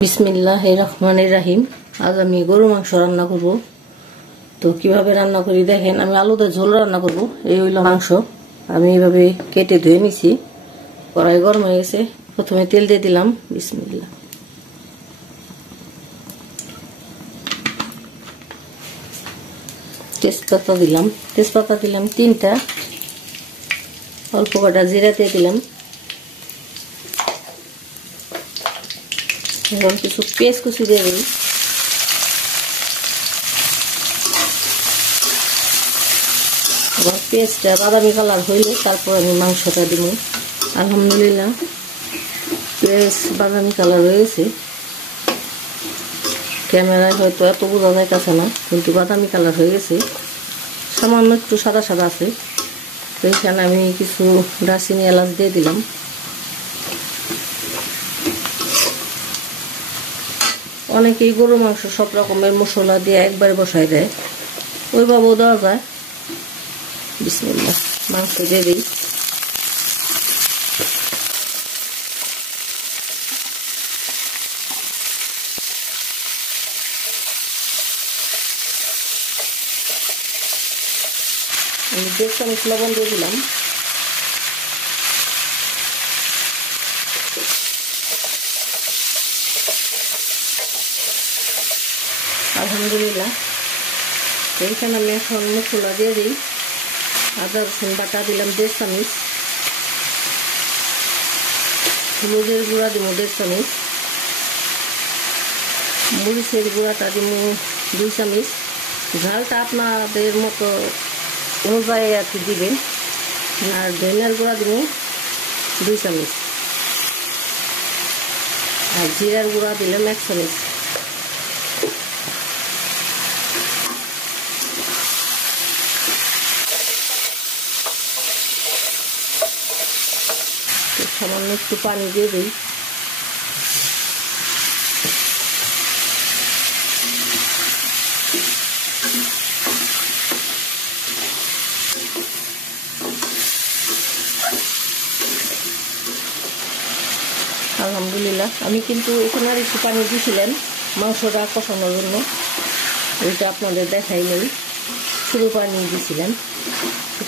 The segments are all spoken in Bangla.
বিসমিল্লাহির রহমানির রহিম। আজ আমি গরু মাংস রান্না করব। তো কিভাবে রান্না করি দেখেন। আমি আলুতে ঝোল রান্না করব। এই হইল মাংস। আমি এইভাবে কেটে ধুয়ে নিছি। কড়াই গরম হয়ে গেছে। প্রথমে তেল দিয়ে দিলাম। বিসমিল্লাহ। তেজপাতা দিলাম 3টা। অল্প কটা জিরা দিয়ে দিলাম। এখন কিছু পেঁয়াজ কুচি দিয়ে দিই। আবার পেঁয়াজটা বাদামি কালার হইলে তারপর আমি মাংসটা দিব। আলহামদুলিল্লাহ পেঁয়াজ বাদামি কালার হয়ে গেছে। ক্যামেরায় হয়তো এত বোঝা যাইতেছে না, কিন্তু বাদামি কালার হয়ে গেছে। সামান্য একটু সাদা সাদা আছে। তো এখানে আমি কিছু দারচিনি এলাচ দিয়ে দিলাম। অনেকেই গরু মাংস সব রকমের মশলা দিয়ে একবারে বসাই দেয়, ওইভাবেও দেওয়া যায়। বিসমিল্লাহ। মাংস দিয়ে দিই। আমি 1.5 চামচ লবণ দিয়ে দিলাম। আলহামদুলিল্লাহ। এইখানে আমি এখন মশলা দিয়ে দিই। আদা রসুন বাটা দিলাম 1.5 চামচ। হলুদের গুঁড়া দিব 1.5 চামচ। মরিচের গুঁড়াটা দিব 2 চামচ। ঝালটা আপনাদের মতো অনুযায়ী আর কি দিবেন। আর ধনিয়ার গুঁড়া দিব 2 চামচ। আর জিরার গুঁড়া দিলাম 1 চামচ। সামান্য একটু পানি দিয়ে দিই। আলহামদুলিল্লাহ। আমি কিন্তু এখানে আর একটু পানি দিয়েছিলাম মাংসটা কষানোর জন্য, ওইটা আপনাদের দেখাই নেই। শুধু পানি দিয়েছিলাম।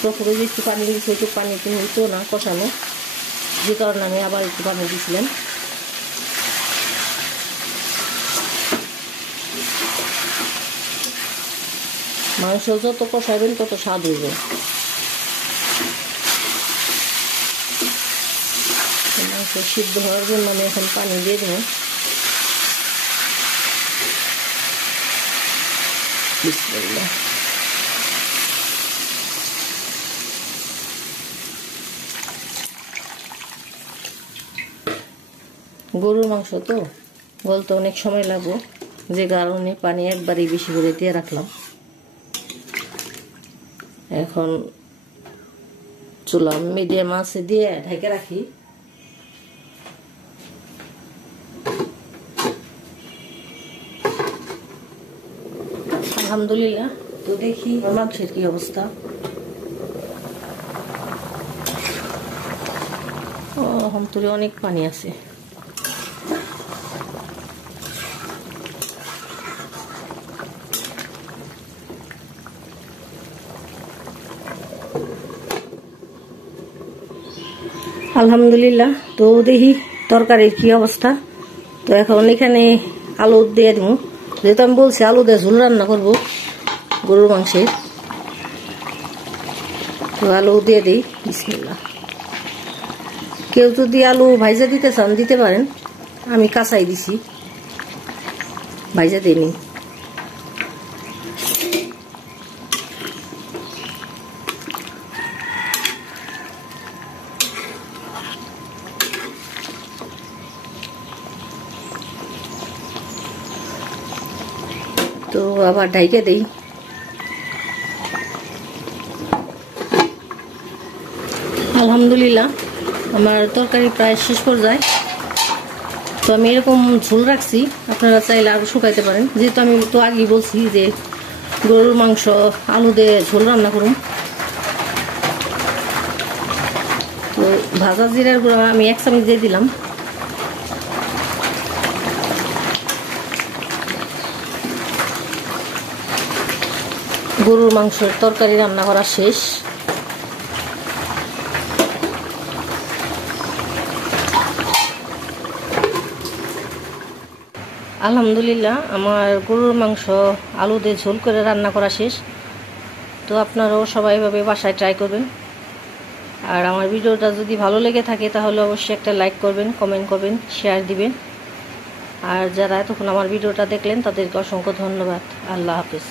প্রথমে যে একটু পানি দিয়েছি, একটু পানি হইতো না কষানো, যে কারণে আমি আবার একটু পানি দিয়েছিলাম। মাংস যত কষাবেন তত স্বাদ হইবে। মাংস সিদ্ধ হওয়ার জন্য আমি এখন পানি দিয়ে দেব। বিসমিল্লাহ। গরুর মাংস তো গলতে অনেক সময় লাগবে, যে কারণে পানি একবারই বেশি করে দিয়ে রাখলাম। এখন চুলা মিডিয়াম আঁচে দিয়ে ঢেকে রাখি। আলহামদুলিল্লাহ। তো দেখি মাংসের কি অবস্থা। আলহামদুলিল্লাহ অনেক পানি আছে। আলহামদুলিল্লাহ। তো দেখি তরকারির কি অবস্থা। তো এখন এখানে আলু দিয়ে দিব, যেহেতু আমি বলছি আলু দিয়ে ঝোল রান্না করবো গরুর মাংসে। তো আলু দিয়ে দিই। বিসমিল্লাহ। কেউ যদি আলু ভাইজা দিতে চান দিতে পারেন, আমি কাঁচাই দিছি, ভাইজা দিইনি। তো আবার ঢাইকে দেই। আলহামদুলিল্লাহ আমার তরকারি প্রায় শেষ পর্যায়ে। তো আমি এরকম ঝোল রাখছি, আপনারা চাইলে আরও শুকাইতে পারেন। যেহেতু আমি তো আগেই বলছি যে গরুর মাংস আলু দিয়ে ঝোল রান্না করুন। তো ভাজা জিরার গুঁড়া আমি 1 চামচ দিয়ে দিলাম। গরুর মাংসের তরকারি রান্না করা শেষ। আলহামদুলিল্লাহ আমার গরুর মাংস আলু দিয়ে ঝোল করে রান্না করা শেষ। তো আপনারাও সবাই এভাবে বাসায় ট্রাই করবেন। আর আমার ভিডিওটা যদি ভালো লেগে থাকে তাহলে অবশ্যই একটা লাইক করবেন, কমেন্ট করবেন, শেয়ার দিবেন। আর যারা এতক্ষণ আমার ভিডিওটা দেখলেন তাদেরকে অসংখ্য ধন্যবাদ। আল্লাহ হাফেজ।